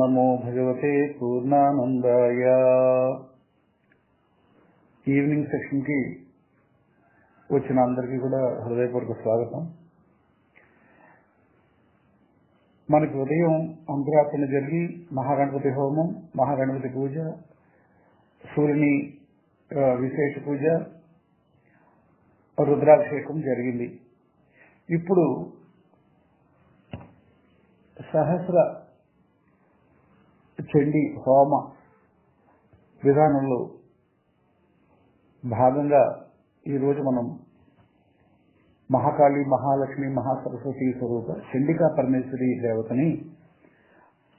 నమో భగవతే పూర్ణానందాయ. Evening session కి వచ్చిన అందరికీ కూడా హృదయపూర్వక స్వాగతం. మనకి ఉదయం అంకురార్పణ జరిగి మహాగణపతి హోమం, మహాగణపతి పూజ, సూర్యుని విశేష పూజ, రుద్రాభిషేకం జరిగింది. ఇప్పుడు సహస్ర చండీ హోమ విధానంలో భాగంగా ఈరోజు మనం మహాకాళి, మహాలక్ష్మి, మహాసరస్వతి స్వరూప చండికా పరమేశ్వరి దేవతని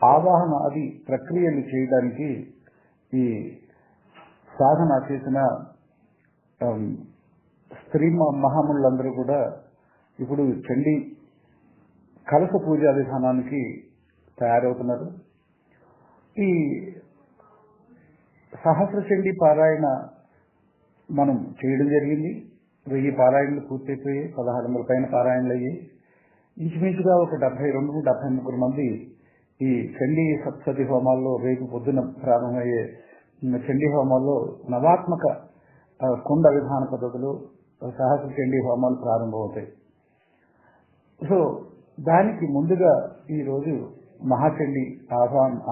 ఆవాహన అది ప్రక్రియలు చేయడానికి ఈ సాధన చేసిన స్త్రీ మహాములందరూ కూడా ఇప్పుడు చండీ కలశ పూజా విధానానికి తయారవుతున్నారు. ఈ సహస్ర చండీ పారాయణ మనం చేయడం జరిగింది. 1000 పారాయణలు పూర్తయిపోయి 1600 పైన పారాయణలు అయ్యాయి. ఇంచుమించుగా ఒక 72-73 మంది ఈ చండీ సప్తశతి హోమాల్లో రేపు పొద్దున ప్రారంభమయ్యే చండీ హోమాల్లో నవాత్మక కుండ విధాన పద్ధతిలో సహస్ర చండీ హోమాలు ప్రారంభమవుతాయి. సో దానికి ముందుగా ఈరోజు మహాచండీ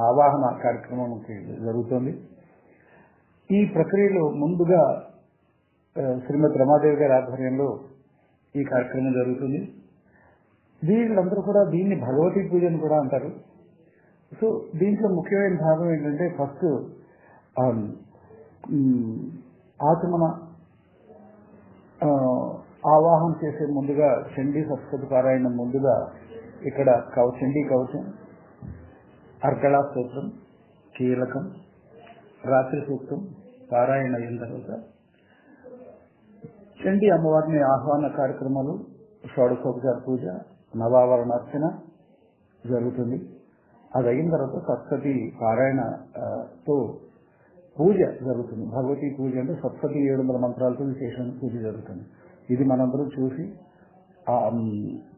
ఆవాహన కార్యక్రమం జరుగుతుంది. ఈ ప్రక్రియలో ముందుగా శ్రీమతి రమాదేవి గారి ఆధ్వర్యంలో ఈ కార్యక్రమం జరుగుతుంది. వీళ్ళందరూ కూడా దీన్ని భగవతీ పూజ అని కూడా అంటారు. సో దీంట్లో ముఖ్యమైన భాగం ఏంటంటే ఫస్ట్ ఆచమన ఆవాహన చేసే ముందుగా చండీ సప్తశతి పారాయణం ముందుగా ఇక్కడ చండీ కవచం, అర్గళా స్తోత్రం, కీలకం, రాత్రి సూక్తం పారాయణ అయిన తర్వాత చండీ అమ్మవారిని ఆహ్వాన కార్యక్రమాలు, షోడశోపచార పూజ, నవావరణార్చన జరుగుతుంది. అది అయిన తర్వాత సప్తశతి పారాయణతో పూజ జరుగుతుంది. భగవతీ పూజ అంటే సప్తశతి 700 మంత్రాలతో విశేషమైన పూజ జరుగుతుంది. ఇది మనందరూ చూసి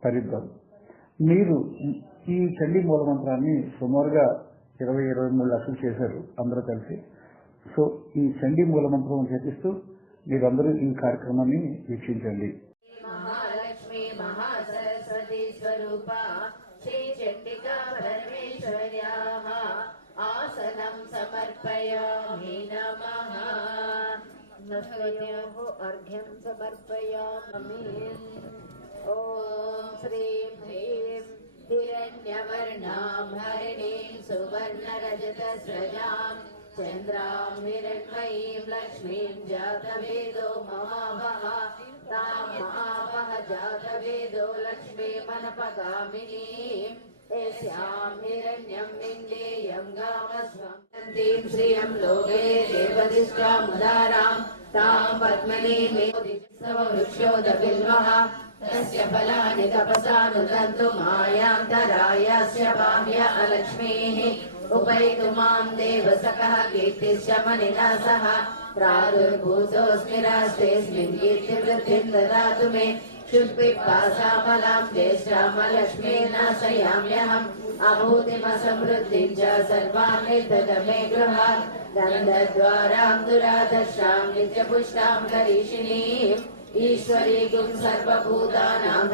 పరిద్దాం. మీరు ఈ చండీ మూల మంత్రాన్ని సుమారుగా 20-23 లక్షలు చేశారు అందరూ కలిసి. సో ఈ చండీ మూల మంత్రం చేపిస్తూ మీరందరూ ఈ కార్యక్రమాన్ని వీక్షించండి. మహాలక్ష్మి మహాసరస్వతి స్వరూప శ్రీ చండికా పరమేశ్వర్యాః ఆసనం సమర్పయామి నమః. నమస్కృత్యోః అర్ఘ్యం సమర్పయామి. ఓం శ్రీం హ్రీం హిరణ్యవర్ణాం హరిణీం సువర్ణరజతస్రజాం చంద్రాం హిరణ్మయీం లక్ష్మీం జాతవేదో మమావహ తాం మహావహ జాతవేదో లక్ష్మీమనపగామినీం యస్యాం హిరణ్యం నిందేయం గామస్వంతీం శ్రియం లోకే దేవదిష్టాముదారాం తాం పద్మనీమేదిస్తవ వృక్షోదబిల్వః తస్య ఫలాని తపసానుదంతు మాయాంతరాయస్య బాహ్య అలక్ష్మీః ఉపైతు మాం దేవసకః కీర్తిశ్చ మనినా సహ ప్రాదుర్భూతోऽస్మి రాష్ట్రేऽస్మిన్ కీర్తివృద్ధిం దదాతు మే క్షుత్పిపాసామలాం జ్యేష్ఠామలక్ష్మీర్నాశయామ్యహం అభూతిమసమృద్ధిం చ సర్వాణి దదమే గృహాత్ దండద్వారాం దురాదర్శాం నిత్యపుష్టాం కరీషిణీం ఈశ్వరీగుం సర్వభూతానాం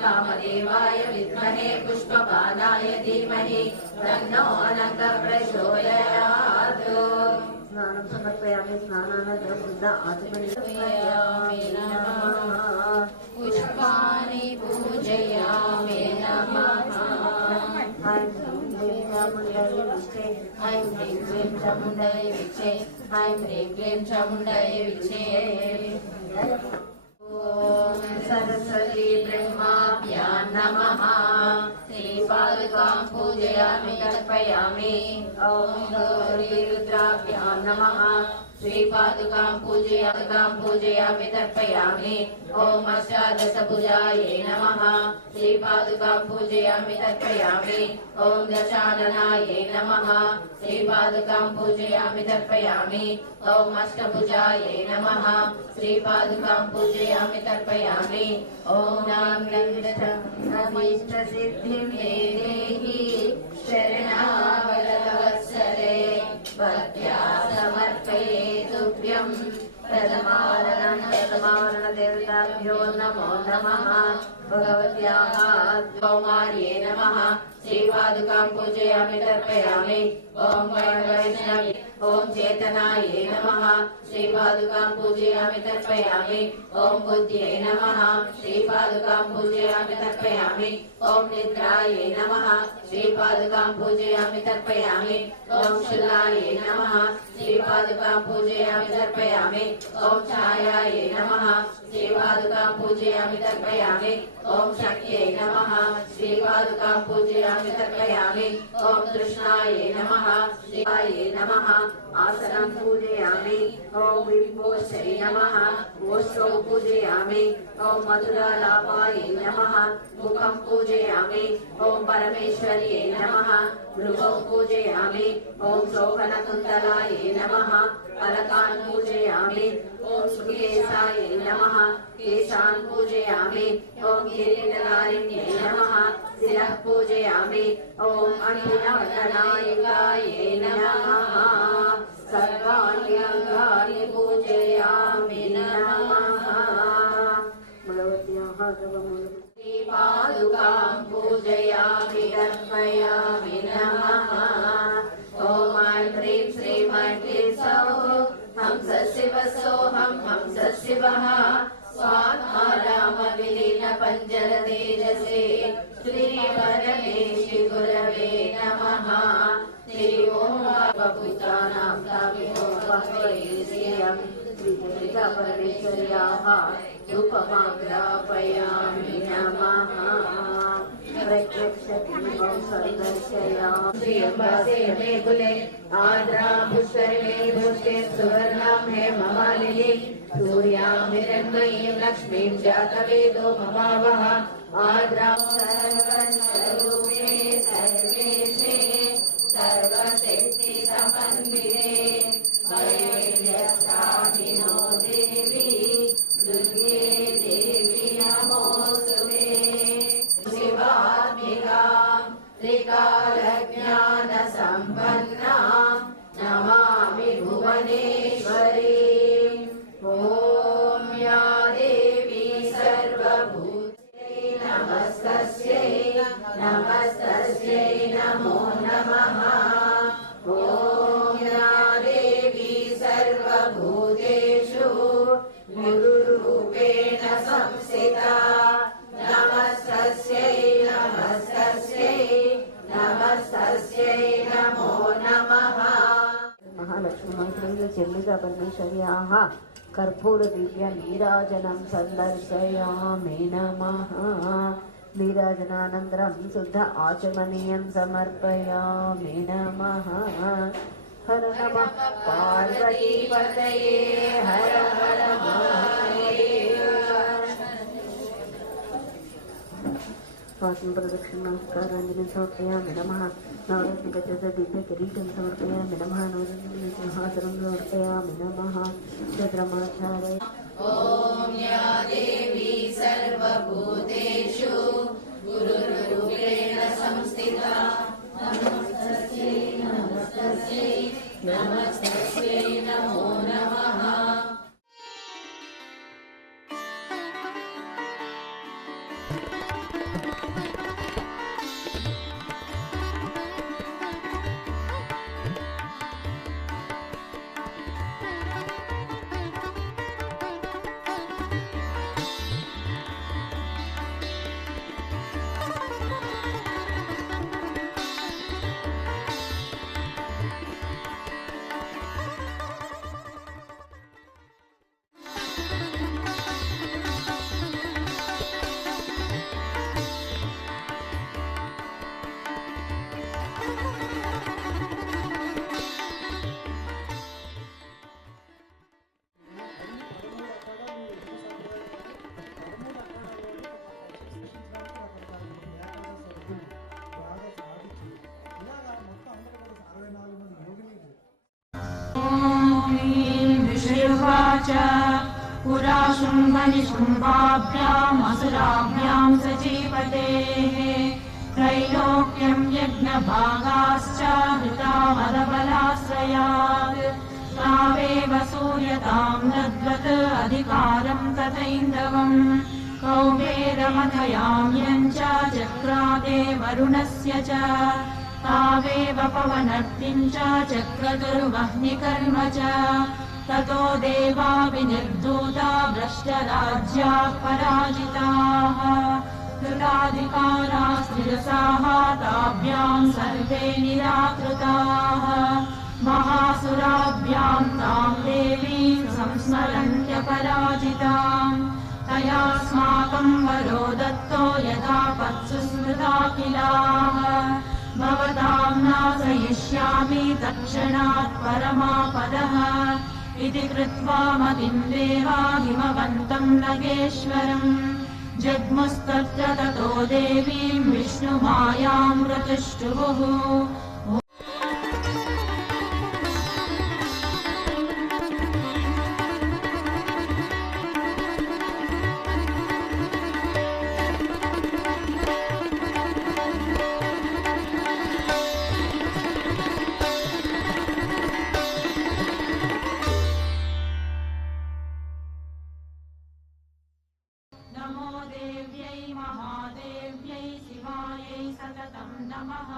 కామదేవాయ విద్మహే పుష్పపానాయ ధీమహి తన్నో అనంతః ప్రచోదయాత్. స్నానం సమర్పయామి. స్నానానంతరం శుద్ధ ఆచమనీయామి నమః. పుష్పాని పూజయామి నమః. ఐం హ్రీం క్లీం చాముండై విచ్చే. ఐం హ్రీం క్లీం చాముండై విచ్చే. ఓం సరస్వతీ బ్రహ్మాభ్యాం నమః. శ్రీపాదుకాం పూజయామి తర్పయామి. ఓం గౌరీ రుద్రాభ్యాం నమః. श्रीपादुकां पूजयामि तर्पयामि। ॐ अष्टादशभुजायै नमः। श्रीपादुकां पूजयामि तर्पयामि। ॐ दशाननायै नमः। श्रीपादुकां पूजयामि तर्पयामि। ॐ अष्टभुजायै नमः। श्रीपादुकां पूजयामि तर्पयामि। ॐ नमोऽष्टसिद्धिं मे देहि शरणागतवत्सले भक्त्या समर्पये तुभ्यं। प्रथमारणदेवताभ्यो नमो नमः। भगवत्याः कौमार्ये नमः। श्रीपादुकां पूजयामि तर्पयामि। ॐ वैष्णवी ॐ चेतनायै नमः। श्रीपादुकां पूजयामि तर्पयामि। ॐ बुद्ध्यै नमः। श्रीपादुकां पूजयामि तर्पयामि। ॐ निद्रायै नमः। श्रीपादुकां पूजयामि तर्पयामि। ॐ शूलायै नमः। श्रीपादुकां पूजयामि तर्पयामि। ॐ छायायै नमः। श्रीपादुकां पूजयामि तर्पयामि। ॐ शक्त्यै नमः। श्रीपादुकां पूजयामि तर्पयामि। ॐ तृष्णायै नमः। शिवायै नमः। आसनं पूजयामि। ॐ विभूषै नमः। ओष्ठौ पूजयामि। ॐ मधुरालापायै नमः। मुखं पूजयामि। ॐ परमेश्वर्यै नमः। भृगौ पूजयामि। ॐ शोभनकुन्तलायै नमः। अलकान् पूजयामि। ॐ सुकेशायै नमः। केशान् पूजयामि। ॐ किरीटधारिण्यै नमः। शिरः पूजयामि। ॐ अखिलनायकायै नमः। सर्वाणि अङ्गानि पूजयामि नमः। श्रीपादुकां पूजयामि तर्पयामि नमः। ॐ ऐं ह्रीं श्रीं ऐं क्लीं सौः हंसशिवसोऽहं हंसशिवः स्वाहा रामविलीनपञ्जरतेजसे श्रीपरमेशि गुरवे नमः। श्री ॐ भूतानां श्रियं परमेश्वर्याः रूपमाग्रापयामि नमः। प्रत्यक्षदीपं सन्दर्शयामि। श्रियंबासे मे कुले आर्द्रां पुष्करिणे भूष्टे सुवर्णां हेममालिनीं सूर्यां हिरण्मयीं लक्ष्मीं जातवेदो ममावः। आर्द्रां सर्वस्वरूपे सर्वेशे सर्वशक्तिसमन्विते वैद्यशालिनो देवी दुर्गे देवी नमोऽस्तुते। शिवात्मिकां त्रिकालज्ञानसम्पन्नां नमामि भुवनेश्वरीं। ॐ या देवी सर्वभूतै नमस्तस्यै नमस्तस्यै नमो नमः। ॐ या देवी सर्वभूतेषु गुरुरूपेण संस्थिता नमस्तस्यै नमस्तस्यै नमस्तस्यै नमो नमः। महालक्ष्मी चंडिका परमेश्वर्याः कर्पूर दिव्य नीराजनं सन्दर्शयामि नमः। नीराजनानन्तरं शुद्ध आचमनीयं समर्पयामि नमः। हर नमः पार्वतीपतये हर हर महादेव। स्वास्म प्रदक्षिण नमस्काराञ्जलिं समर्पयामि नमः। नवरत्नगजस्य दिव्यकिरीटं समर्पयामि नमः। नवरत्नसिंहासनं समर्पयामि नमः। क्षेत्रमाचार्य ॐ या देवी सर्वभूतेषु गुरुरूपेण संस्थिता नमस्तस्यै नमस्तस्यै नमस्तस्यै नमो नमः। ऋषयुवाच पुरा शुम्भनिशुम्भाभ्याम् असुराभ्याम् सचीपतेः त्रैलोक्यम् यज्ञभागाश्च हृता मदबलाश्रयात् तावेव सूर्यताम् दद्वत् अधिकारम् तथैन्दवम् कौबेरमथयाम्यम् च चक्रादे वरुणस्य च तावेव पवनर्तिम् च चक्रतुर्वह्निकर्म च ततो देवा विनिर्धूता भ्रष्टराज्याः पराजिताः कृताधिकारा स्थिरसाः ताभ्याम् सर्वे निराकृताः महासुराभ्याम् ताम् देवीम् संस्मरन्त्यपराजिताम् तयास्माकम् वरो दत्तो यथा पत्सु स्मृता किलाः भवताम् नाशयिष्यामि तत्क्षणात् परमापदः इति कृत्वा मतिम् देवा हिमवन्तम् नगेश्वरम् जग्मुस्तत्र ततो देवीम् विष्णुमायाम् प्रतिष्ठुवुः नमो देव्यै महादेव्यै शिवायै सततं नमः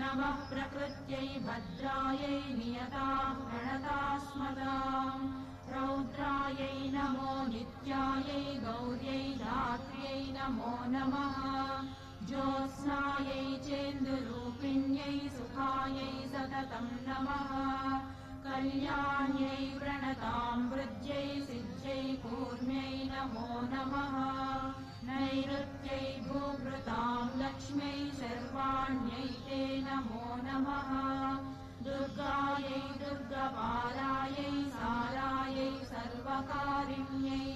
नमः प्रकृत्यै भद्रायै नियताः प्रणतास्मदाम् रौद्रायै नमो नित्यायै गौर्यै धात्र्यै नमो नमः ज्योत्स्नायै चेन्दुरूपिण्यै सुखायै सततं नमः कल्याण्यै प्रणताम् वृद्ध्यै सिद्ध्यै कूर्म्यै नमो नमः नैऋत्यै भूभृताम् लक्ष्म्यै सर्वाण्यै ते नमो नमः दुर्गायै दुर्गपालायै सारायै सर्वकारिण्यै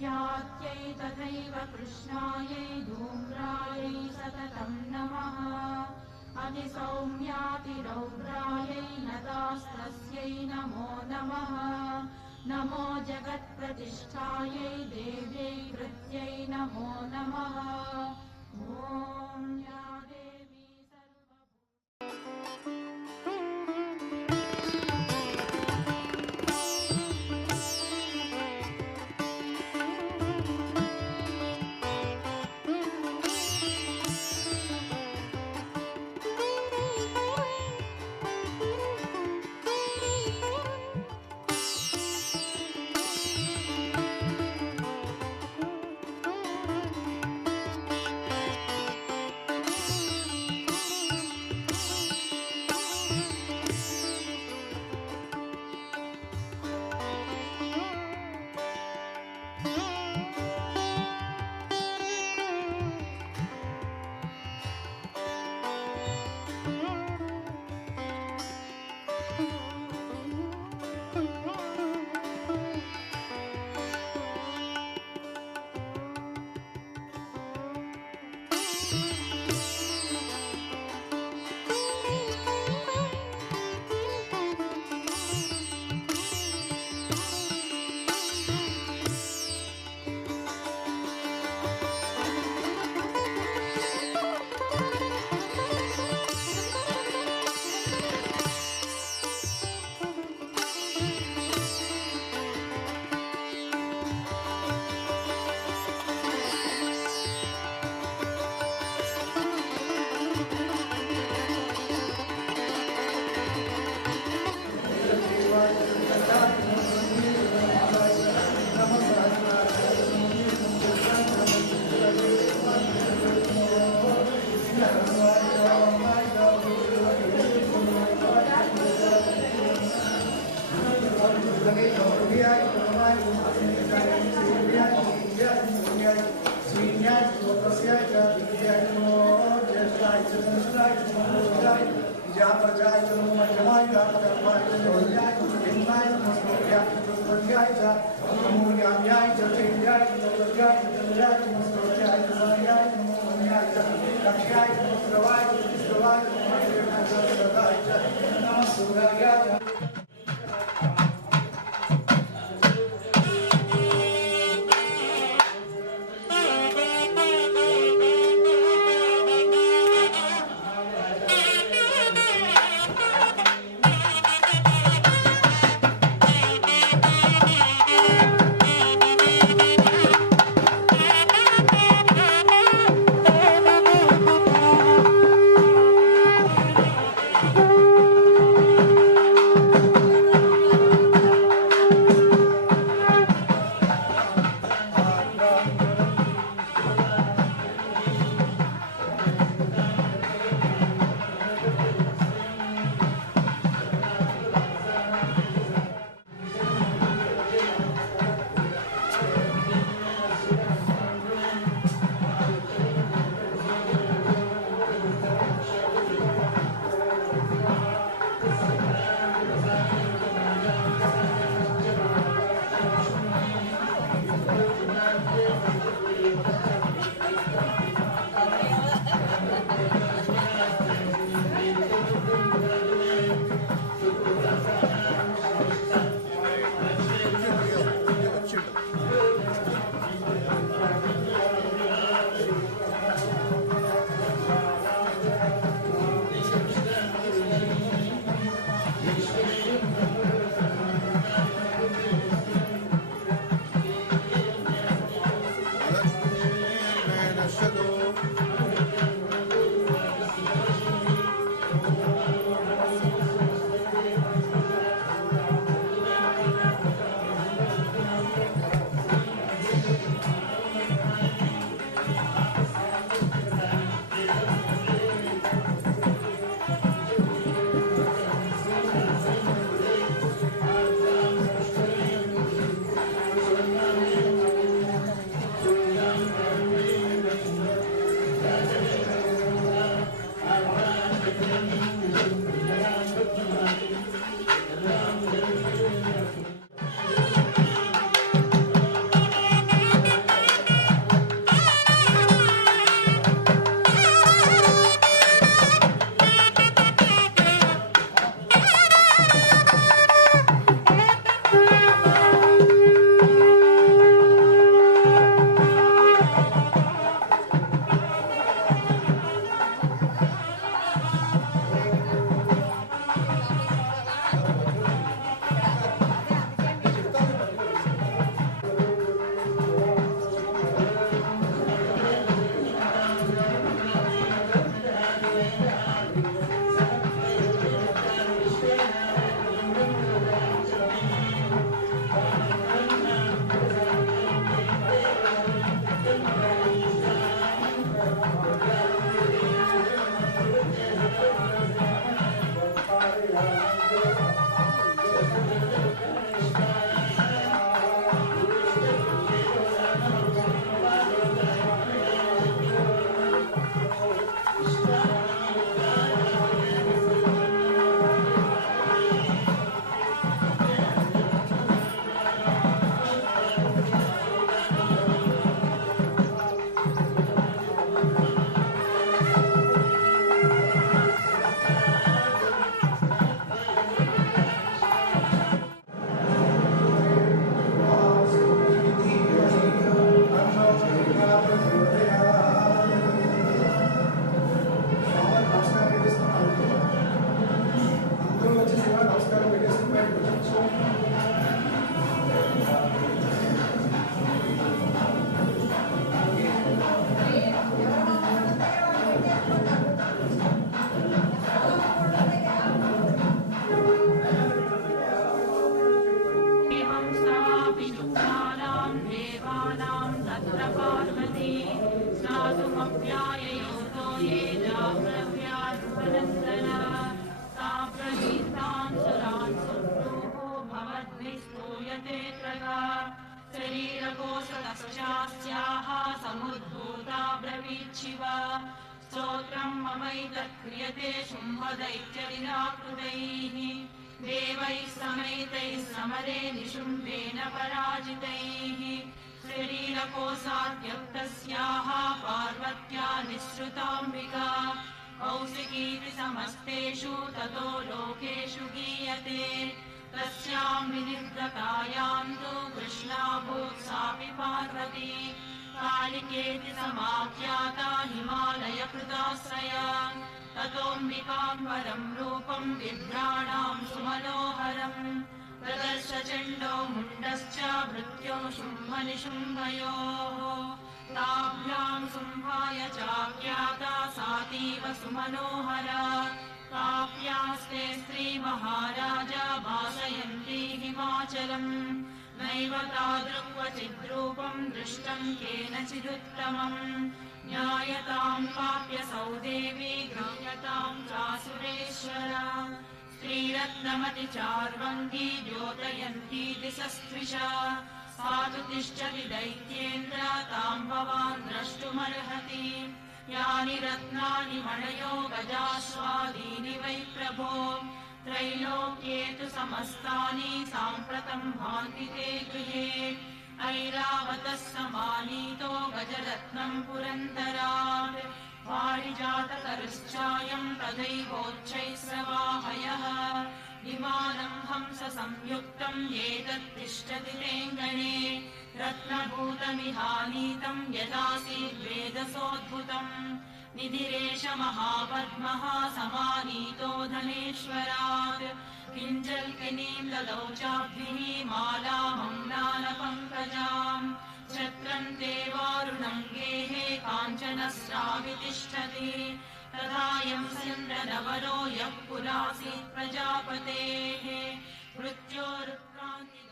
ख्यात्यै तथैव कृष्णायै धूम्रायै सततं नमः अतिसौम्यातिरौद्रायै नतास्तस्यै नमो नमः नमो जगत्प्रतिष्ठायै देव्यै कृत्यै नमो नमः ॐ या देवी Namaste. देवानां तत्र पार्वती स्नातुमप्याययोतो ये जाह्नव्यानन्दन सा प्रवीतान् सुरान् सुप्रूहो भवद्भिस्तूयते त्रगा शरीरकोशतश्चास्याः समुद्भूता ब्रवीच्छिव स्तोत्रं ममैतत् क्रियते शुम्भदैत्यनिराकृतैः देवैः समैतैः समरे निशुम्भेन पराजितैः शरीरकोशाद्यक्तस्याः पार्वत्या निःसृताम्बिका कौशिकीति समस्तेषु ततो लोकेषु गीयते तस्यां विनिवृतायां तु कृष्णाभूत् सापि पार्वती कालिकेति समाख्याता हिमालयकृताश्रया ततोऽम्बिकां परं रूपं बिभ्राणां सुमनोहरम् प्रदर्श चण्डो मुण्डश्च भृत्यो शुम्भनिशुम्भयोः ताभ्यां शुम्भाय चाख्याता सातीव सुमनोहरा काव्यास्ते स्त्रीमहाराजा भासयन्ती हिमाचलम् नैव तादृक्वचिद्रूपं दृष्टं केनचिदुत्तमम् ज्ञायतां काप्यसौ देवी गम्यतां चासुरेश्वरा श्रीरत्नमति चार्वङ्गी द्योतयन्ती दिशस्त्विषा सा तु तिष्ठति दैत्येन्द्र तां भवान् द्रष्टुमर्हति यानि रत्नानि मणयो गजाश्वादीनि वै प्रभो त्रैलोक्ये तु समस्तानि साम्प्रतं भान्ति ते गृहे ऐरावतः समानीतो गजरत्नं पुरन्दरात् पारिजाततरुश्चायं तथैवोच्छैस्रवाहयः विमानं हंस संयुक्तं एतत्तिष्ठति तेऽङ्गणे रत्नभूतमिहानीतं यदासीद्वेदसोद्भुतम् निधिरेष महापद्मः समानीतो धनेश्वरात् किञ्जल्किनीं ददौ चाभ्भिः मालामम्लानपङ्कजाम् छत्रन्ते वारुणं गेहे काञ्चनस्रावि तिष्ठति तथायं चन्द्रनवरो यः पुरासीत् प्रजापतेः मृत्योरुत्क्रान्ति